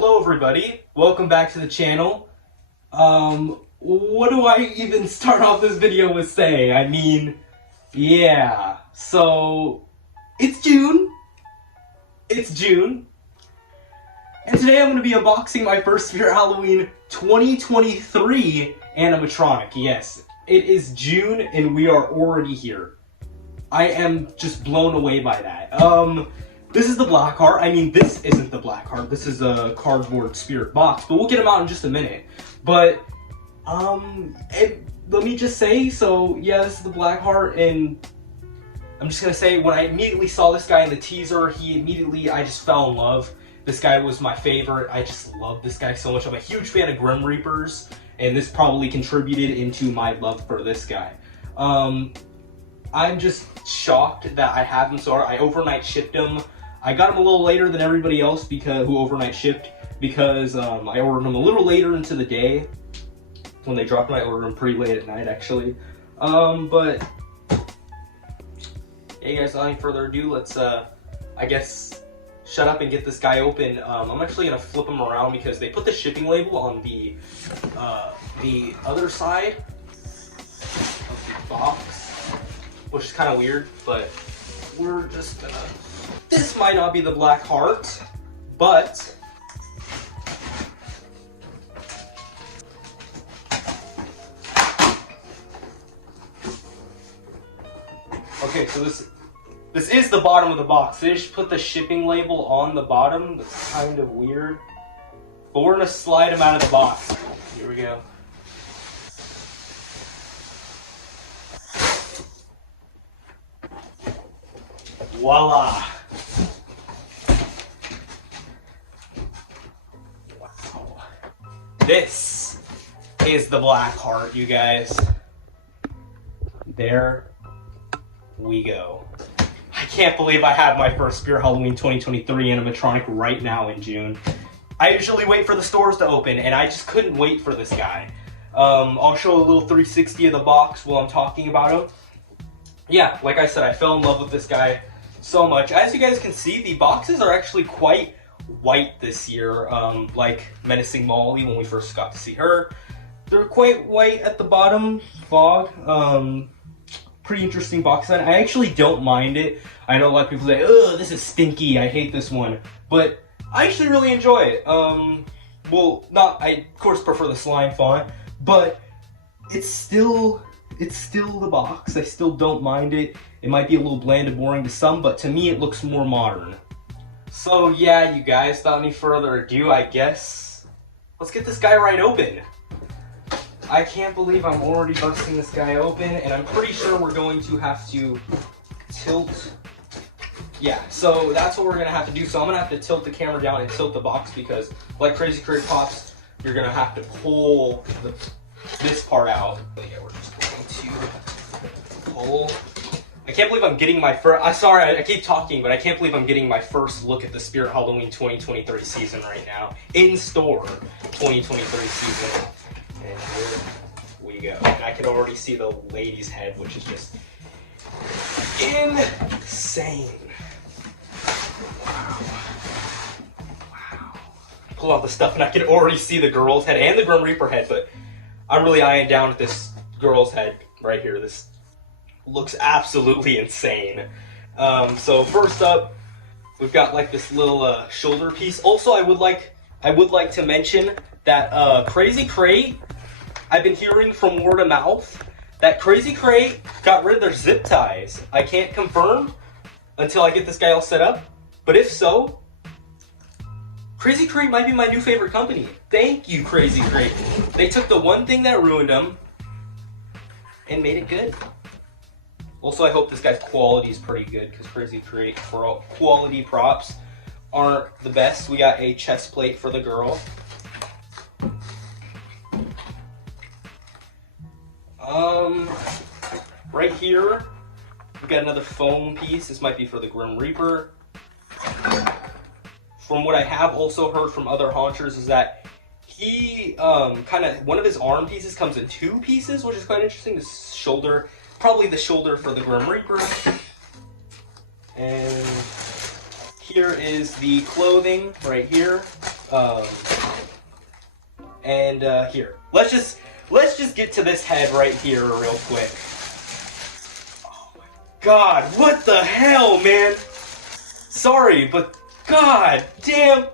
Hello everybody, welcome back to the channel. What do I even start off this video with saying? I mean, yeah, so, it's June, and today I'm going to be unboxing my first Spirit Halloween 2023 animatronic. Yes, it is June and we are already here. I am just blown away by that. This is the black heart. I mean, this isn't the black heart. This is a cardboard spirit box, but we'll get them out in just a minute. But, let me just say, so, yeah, this is the black heart, and I'm just gonna say, when I immediately saw this guy in the teaser, I just fell in love. This guy was my favorite. I just love this guy so much. I'm a huge fan of Grim Reapers, and this probably contributed into my love for this guy. I'm just shocked that I have him, so I overnight shipped him. I got him a little later than everybody else who overnight shipped because I ordered him a little later into the day. When they dropped him, I ordered him pretty late at night, actually. But hey guys, without any further ado, let's I guess shut up and get this guy open. I'm actually gonna flip him around because they put the shipping label on the other side of the box, which is kind of weird, but we're just gonna... This might not be the black heart, but... Okay, so this is the bottom of the box. They just put the shipping label on the bottom. That's kind of weird. But we're gonna slide him out of the box. Here we go. Voila! Wow. This is the black heart, you guys. There we go. I can't believe I have my first Spirit Halloween 2023 animatronic right now in June. I usually wait for the stores to open, and I just couldn't wait for this guy. I'll show a little 360 of the box while I'm talking about him. Yeah, like I said, I fell in love with this guy so much. As you guys can see, the boxes are actually quite white this year, like Menacing Molly when we first got to see her. They're quite white at the bottom, fog. Pretty interesting box set. I actually don't mind it. I know a lot of people say, ugh, this is stinky, I hate this one. But I actually really enjoy it. Well, I of course prefer the slime font, but it's still the box. I still don't mind it. It might be a little bland and boring to some, but to me it looks more modern. So yeah, you guys, without any further ado, I guess, let's get this guy right open. I can't believe I'm already busting this guy open, and I'm pretty sure we're going to have to tilt. Yeah, so that's what we're gonna have to do. So I'm gonna have to tilt the camera down and tilt the box because, like Crazy Crate Pops, you're gonna have to pull this part out. But yeah, we're just going to pull. I can't believe I'm getting my first. I'm sorry, I keep talking, but I can't believe I'm getting my first look at the Spirit Halloween 2023 season right now. In store 2023 season. And here we go. And I can already see the lady's head, which is just insane. Wow. Wow. Pull out the stuff and I can already see the girl's head and the Grim Reaper head, but I'm really eyeing down at this girl's head right here. This looks absolutely insane. So first up, we've got like this little shoulder piece. Also, I would like to mention that Crazy Crate, I've been hearing from word of mouth that Crazy Crate got rid of their zip ties. I can't confirm until I get this guy all set up, but if so, Crazy Crate might be my new favorite company. Thank you, Crazy Crate. They took the one thing that ruined them and made it good. Also, I hope this guy's quality is pretty good because Crazy Crate quality props aren't the best. We got a chest plate for the girl. Right here, we got another foam piece. This might be for the Grim Reaper. From what I have also heard from other haunchers is that he, one of his arm pieces comes in two pieces, which is quite interesting. The shoulder, probably the shoulder for the Grim Reaper. And here is the clothing right here. And here, let's just get to this head right here real quick. Oh my God, what the hell, man? Sorry, but God damn,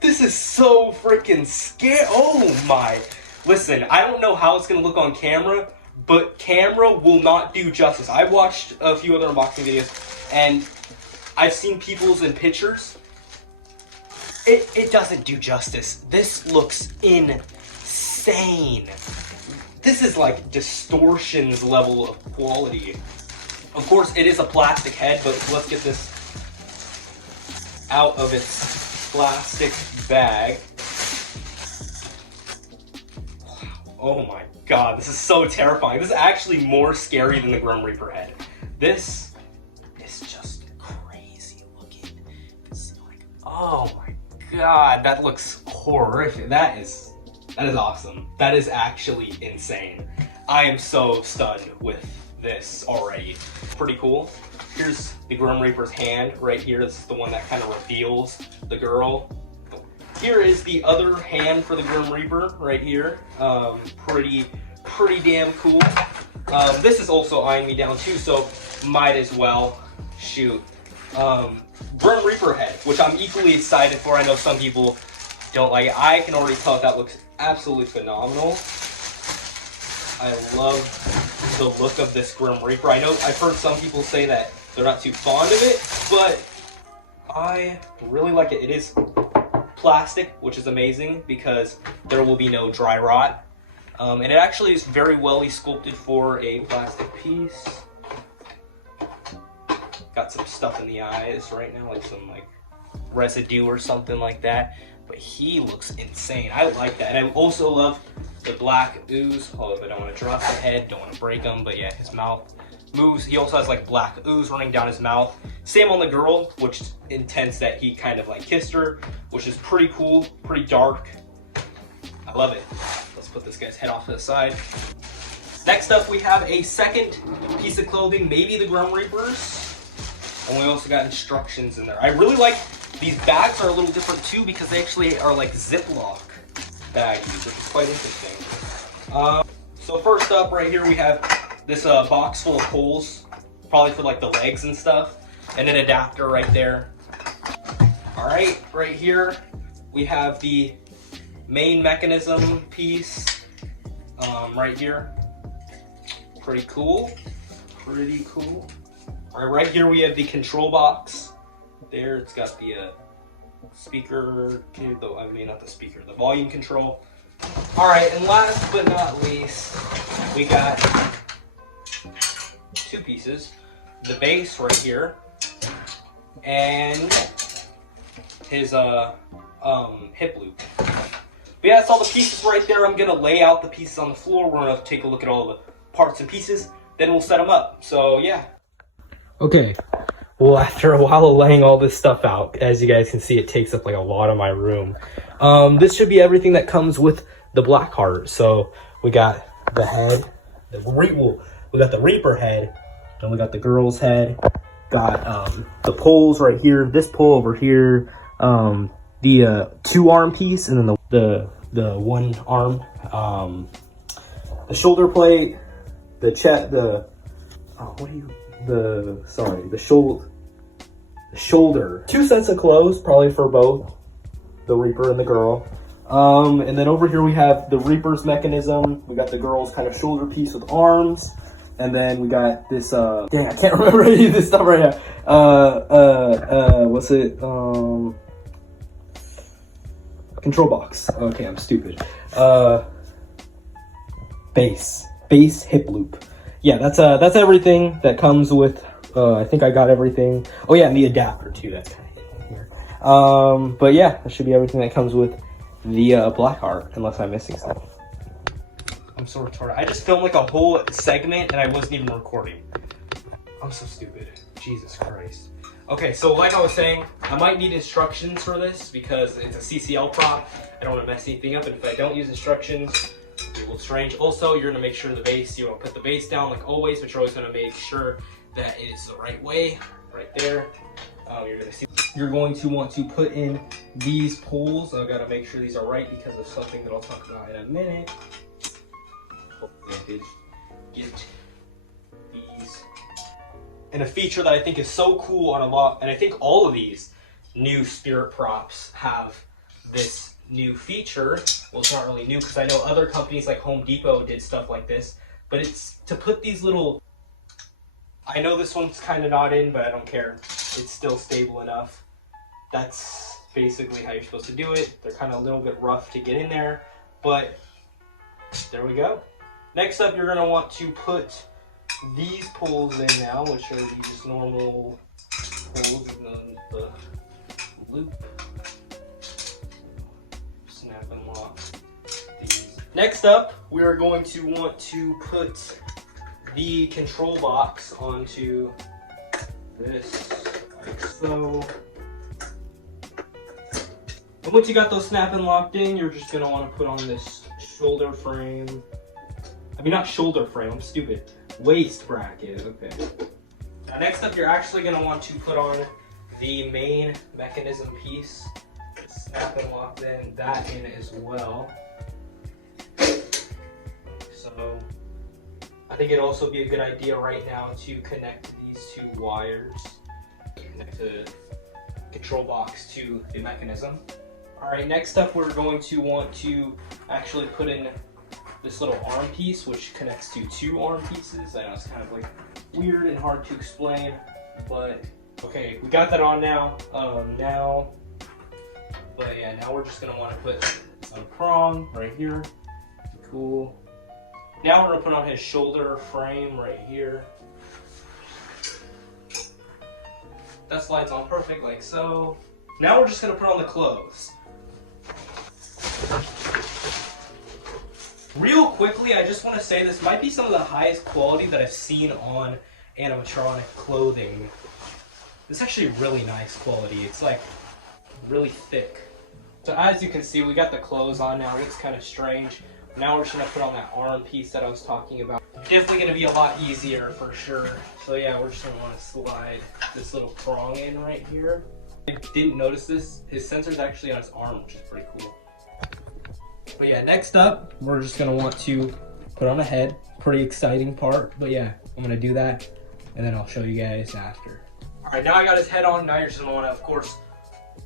this is so freaking scary. Oh my. Listen, I don't know how it's gonna look on camera, but camera will not do justice. I've watched a few other unboxing videos, and I've seen people's in pictures. It doesn't do justice. This looks insane. This is like distortions level of quality. Of course, it is a plastic head, but let's get this out of its plastic bag. Oh my God, this is so terrifying. This is actually more scary than the Grim Reaper head. This is just crazy looking. It's like, oh my God, that looks horrific. That is awesome. That is actually insane. I am so stunned with this already. Pretty cool. Here's the Grim Reaper's hand right here. This is the one that kind of reveals the girl. Here is the other hand for the Grim Reaper right here. Pretty damn cool. This is also eyeing me down too, so might as well shoot. Grim Reaper head, which I'm equally excited for. I know some people don't like it. I can already tell that looks absolutely phenomenal. I love the look of this Grim Reaper. I know I've heard some people say that they're not too fond of it, but I really like it. It is plastic, which is amazing because there will be no dry rot. And it actually is very well sculpted for a plastic piece. Got some stuff in the eyes right now, like some like residue or something like that. But he looks insane. I like that. And I also love the black ooze. Hold up, I don't want to drop the head, don't want to break him, but yeah, his mouth moves. He also has like black ooze running down his mouth. Same on the girl, which intends that he kind of like kissed her, which is pretty cool, pretty dark. I love it. Let's put this guy's head off to the side. Next up, we have a second piece of clothing, maybe the Grim Reapers. And we also got instructions in there. I really like these bags are a little different too because they actually are like Ziploc baggies, which is quite interesting. So first up right here we have this box full of holes, probably for like the legs and stuff, and an adapter right there. All right, right here we have the main mechanism piece right here. Pretty cool, pretty cool. All right, right here we have the control box. There, it's got the speaker, I mean not the speaker, the volume control. All right, and last but not least, we got two pieces. The base right here, and his hip loop. But yeah, that's all the pieces right there. I'm gonna lay out the pieces on the floor. We're gonna take a look at all the parts and pieces, then we'll set them up. So yeah. Okay, well after a while of laying all this stuff out, as you guys can see, it takes up like a lot of my room. This should be everything that comes with the Blackheart. So we got the head, we got the Reaper head, then we got the girl's head, got the poles right here, this pole over here, the 2-arm piece, and then the 1 arm, the shoulder plate, the chest, the shoulder. 2 sets of clothes, probably for both the Reaper and the girl. And then over here we have the Reaper's mechanism. We got the girl's kind of shoulder piece with arms. And then we got this, dang, I can't remember any of this stuff right now. What's it? Control box. Okay, I'm stupid. Base hip loop. Yeah, that's everything that comes with, I think I got everything. Oh yeah, and the adapter too, that kind of thing here. But yeah, that should be everything that comes with the Blackheart, unless I'm missing something. I'm so retarded. I just filmed like a whole segment and I wasn't even recording. I'm so stupid. Jesus Christ. Okay, so like I was saying, I might need instructions for this because it's a CCL prop. I don't want to mess anything up, and if I don't use instructions, it'll be a little strange. Also, you're gonna make sure the base, you want to put the base down like always, but you're always gonna make sure that it is the right way, right there. You're going to want to put in these poles, I've got to make sure these are right because of something that I'll talk about in a minute. Hopefully I did get these. And a feature that I think is so cool on a lot, and I think all of these new Spirit props have this new feature. Well, it's not really new because I know other companies like Home Depot did stuff like this, but it's to put these little, I know this one's kind of not in, but I don't care. It's still stable enough. That's basically how you're supposed to do it. They're kind of a little bit rough to get in there, but there we go. Next up, you're going to want to put these poles in now, which are these normal poles in the loop. Snap and lock these. Next up, we are going to want to put the control box onto this, like so. And once you got those snap and locked in, you're just going to want to put on this shoulder frame. I mean, not shoulder frame, I'm stupid. Waist bracket, okay. Now next up, you're actually going to want to put on the main mechanism piece. Snap and lock then that in as well. So I think it'd also be a good idea right now to connect these two wires. Connect the control box to the mechanism. Alright, next up we're going to want to actually put in this little arm piece, which connects to two arm pieces. I know it's kind of like weird and hard to explain, but okay, we got that on now. But yeah, now we're just gonna want to put some prong right here. Cool. Now we're gonna put on his shoulder frame right here. That slides on perfect, like so. Now we're just gonna put on the clothes. Real quickly, I just want to say this might be some of the highest quality that I've seen on animatronic clothing. It's actually really nice quality. It's like really thick. So as you can see, we got the clothes on now. It looks kind of strange. Now we're just gonna put on that arm piece that I was talking about. Definitely gonna be a lot easier for sure. So yeah, we're just gonna want to slide this little prong in right here. I didn't notice this. His sensor's actually on his arm, which is pretty cool. But yeah, next up, we're just gonna want to put on a head. Pretty exciting part, but yeah, I'm gonna do that, and then I'll show you guys after. All right, now I got his head on. Now you're just gonna wanna, of course,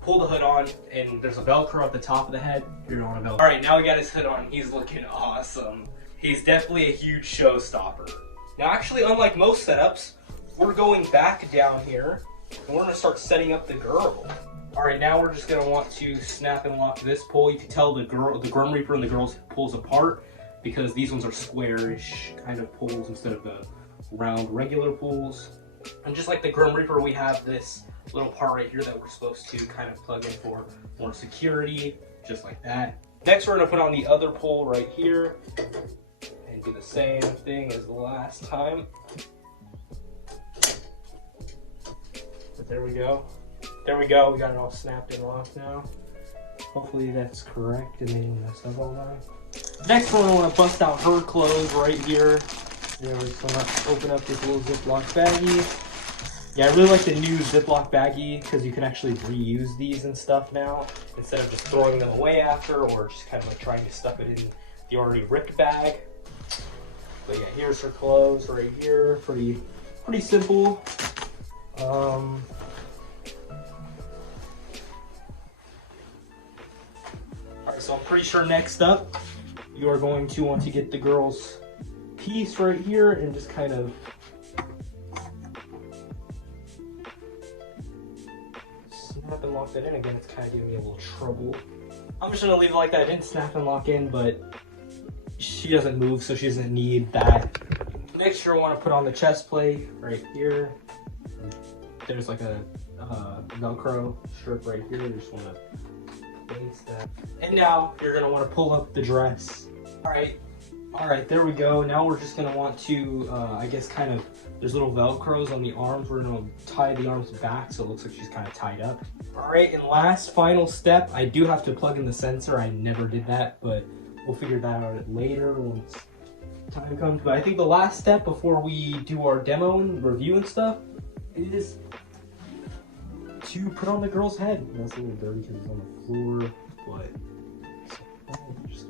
pull the hood on, and there's a Velcro at the top of the head. You're gonna wanna Velcro. All right, now we got his hood on. He's looking awesome. He's definitely a huge showstopper. Now, actually, unlike most setups, we're going back down here, and we're gonna start setting up the girl. All right, now we're just gonna want to snap and lock this pole. You can tell the Grim Reaper and the girl's pulls apart because these ones are squarish kind of pulls instead of the round regular pulls. And just like the Grim Reaper, we have this little part right here that we're supposed to kind of plug in for more security, just like that. Next, we're gonna put on the other pole right here and do the same thing as the last time. But there we go. There we go, we got it all snapped and locked now. Hopefully that's correct and they didn't mess up all that. Next one, I want to bust out her clothes right here. You know, we're just going to open up this little Ziploc baggie. Yeah, I really like the new Ziploc baggie because you can actually reuse these and stuff now instead of just throwing them away after or just kind of like trying to stuff it in the already ripped bag. But yeah, here's her clothes right here. Pretty simple. So I'm pretty sure next up, you are going to want to get the girl's piece right here and just kind of snap and lock that in. Again, it's kind of giving me a little trouble. I'm just gonna leave it like that. I didn't snap and lock in, but she doesn't move, so she doesn't need that. Next, you're gonna want to put on the chest plate right here. There's like a Velcro strip right here. You just want to that. And now you're gonna want to pull up the dress. All right, there we go. Now we're just gonna want to, I guess, kind of, there's little Velcros on the arms. We're gonna tie the arms back so it looks like she's kind of tied up. All right, and last final step, I do have to plug in the sensor. I never did that, but we'll figure that out later once time comes. But I think the last step before we do our demo and review and stuff is to put on the girl's head. That's a little dirty because it's on the floor, but just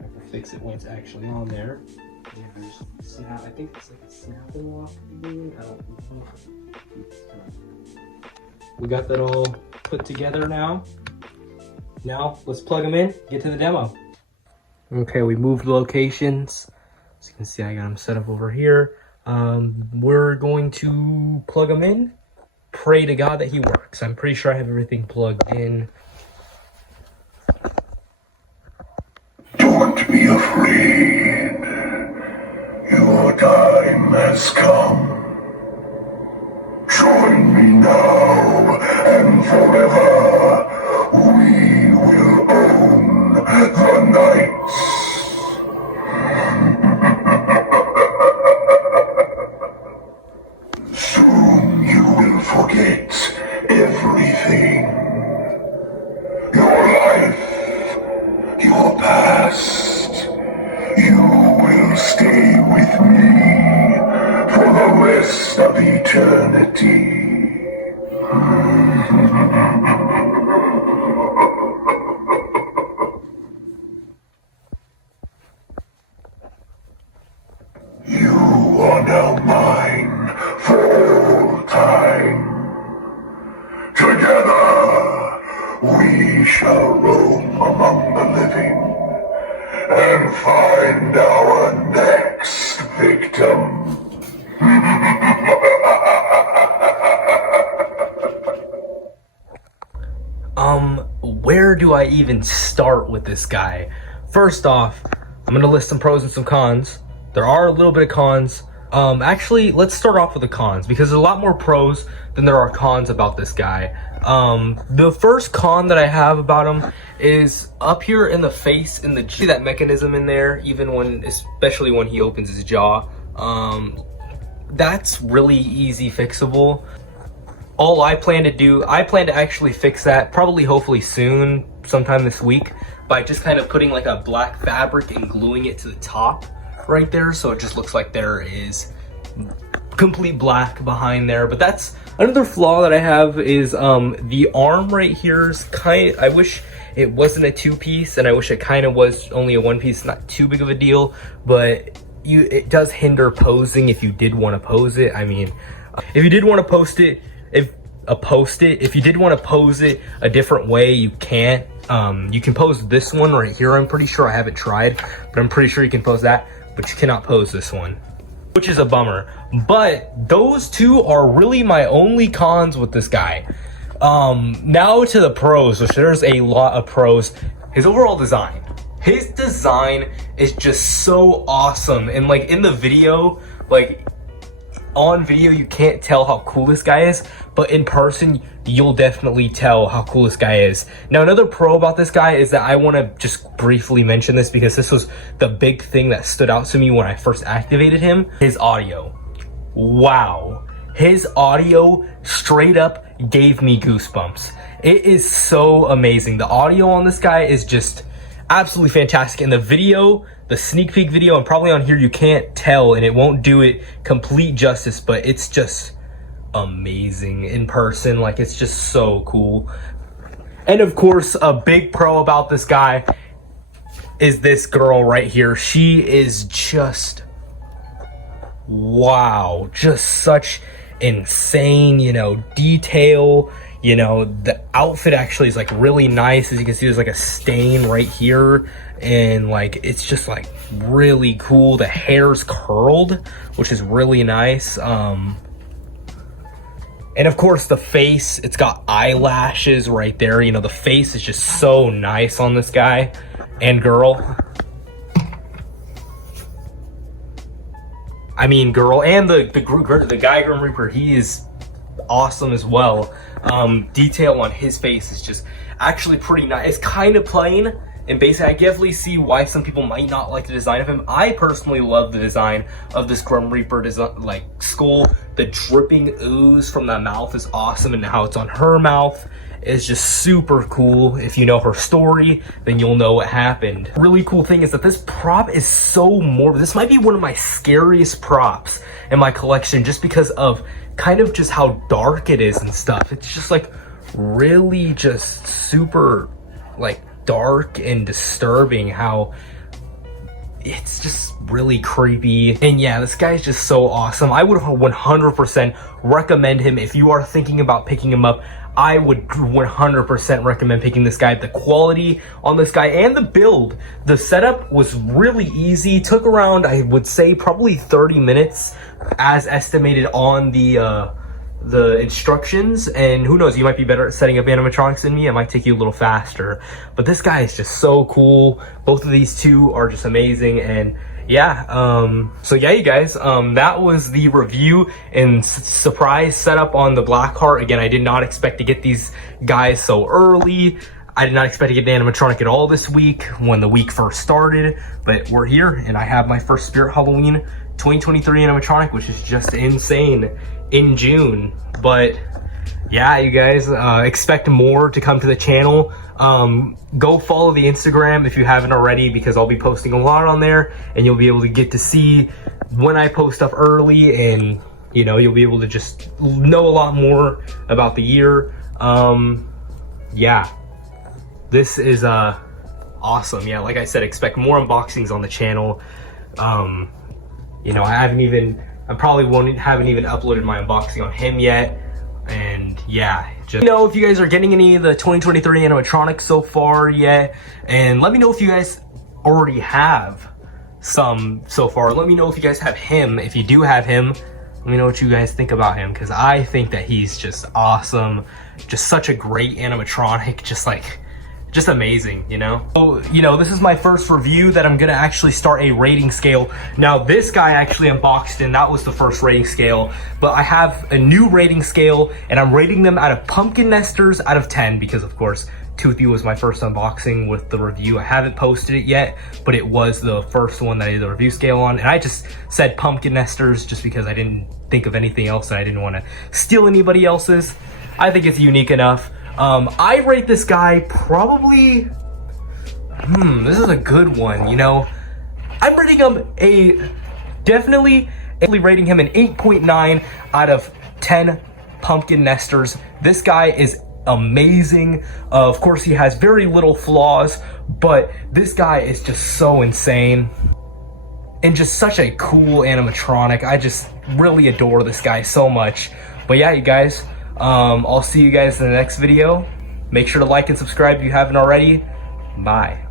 have to fix it when it's actually on there. Yeah, I think it's like a snapping lock thing. I don't know. We got that all put together now. Now let's plug them in, get to the demo. Okay, we moved locations. As you can see, I got them set up over here. We're going to plug them in, pray to God that he works. I'm pretty sure I have everything plugged in. Don't be afraid. Your time has come. Join me now and forever. We will own the nights. Soon you will forget everything. Your life, your past. You will stay with me for the rest of eternity. You are now mine for all time. Together, we shall roam among the living and find our next victim. Where do I even start with this guy? First off, I'm gonna list some pros and some cons. There are a little bit of cons. Actually, let's start off with the cons because there's a lot more pros than there are cons about this guy. The first con that I have about him is up here in the face, see that mechanism in there, especially when he opens his jaw. That's really easy fixable. All I plan to actually fix that hopefully soon, sometime this week, by just kind of putting like a black fabric and gluing it to the top right there, so it just looks like there is complete black behind there. But that's another flaw that I have is the arm right here is I wish it wasn't a two-piece, and I wish it kind of was only a one-piece. Not too big of a deal, but it does hinder posing if you did want to pose it. I mean, if you did want to post it, if you did want to pose it a different way, you can't. You can pose this one right here. I'm pretty sure, I haven't tried, but I'm pretty sure you can pose that, but you cannot pose this one, which is a bummer. But those two are really my only cons with this guy. Now to the pros, which there's a lot of pros. His overall design. His design is just so awesome. And like in the video, like on video, you can't tell how cool this guy is, but in person, you'll definitely tell how cool this guy is. Now, another pro about this guy is that I want to just briefly mention this because this was the big thing that stood out to me when I first activated him. His audio. Wow. His audio straight up gave me goosebumps. It is so amazing. The audio on this guy is just absolutely fantastic. In the video, the sneak peek video, and probably on here you can't tell and it won't do it complete justice, but it's just amazing in person. Like, it's just so cool. And of course, a big pro about this guy is this girl right here. She is just wow, just such insane, detail. The outfit actually is like really nice. As you can see, there's like a stain right here, and like it's just like really cool. The hair's curled, which is really nice. And of course the face, it's got eyelashes right there. The face is just so nice on this guy and girl. I mean, girl, and the guy Grim Reaper, he is awesome as well. Detail on his face is just actually pretty nice. It's kind of plain. And basically, I definitely see why some people might not like the design of him. I personally love the design of this Grim Reaper design, like skull. The dripping ooze from that mouth is awesome, and how it's on her mouth is just super cool. If you know her story, then you'll know what happened. Really cool thing is that this prop is so morbid. This might be one of my scariest props in my collection, just because of kind of just how dark it is and stuff. It's just like really just super like dark and disturbing, how it's just really creepy. And yeah, this guy's just so awesome. I would 100% recommend him. If you are thinking about picking him up, I would 100% recommend picking this guy. The quality on this guy and the build, the setup was really easy. Took around, I would say, probably 30 minutes as estimated on the instructions. And who knows, you might be better at setting up animatronics than me. It might take you a little faster. But this guy is just so cool. Both of these two are just amazing. And yeah, so yeah, you guys, that was the review and surprise setup on the Blackheart. Again, I did not expect to get these guys so early. I did not expect to get an animatronic at all this week when the week first started, but we're here, and I have my first Spirit Halloween 2023 animatronic, which is just insane, in June. But yeah, you guys, expect more to come to the channel. Go follow the Instagram if you haven't already, because I'll be posting a lot on there, and you'll be able to get to see when I post stuff early, and you know, you'll be able to just know a lot more about the year. Yeah, this is awesome. Yeah, like I said, expect more unboxings on the channel. You know, I haven't even uploaded my unboxing on him yet. And yeah, just know if you guys are getting any of the 2023 animatronics so far yet, and let me know if you guys already have some so far. Let me know if you guys have him. If you do have him, let me know what you guys think about him, because I think that he's just awesome. Just such a great animatronic, just amazing, you know? So, you know, this is my first review that I'm gonna actually start a rating scale. Now, this guy actually unboxed, and that was the first rating scale, but I have a new rating scale, and I'm rating them out of pumpkin nesters out of 10, because of course, Toothy was my first unboxing with the review. I haven't posted it yet, but it was the first one that I did the review scale on, and I just said pumpkin nesters just because I didn't think of anything else, and I didn't want to steal anybody else's. I think it's unique enough. I rate this guy probably, this is a good one, you know. I'm rating him definitely rating him an 8.9 out of 10 pumpkin nesters. This guy is amazing. Of course, he has very little flaws, but this guy is just so insane and just such a cool animatronic. I just really adore this guy so much. But yeah, you guys, I'll see you guys in the next video. Make sure to like and subscribe if you haven't already. Bye.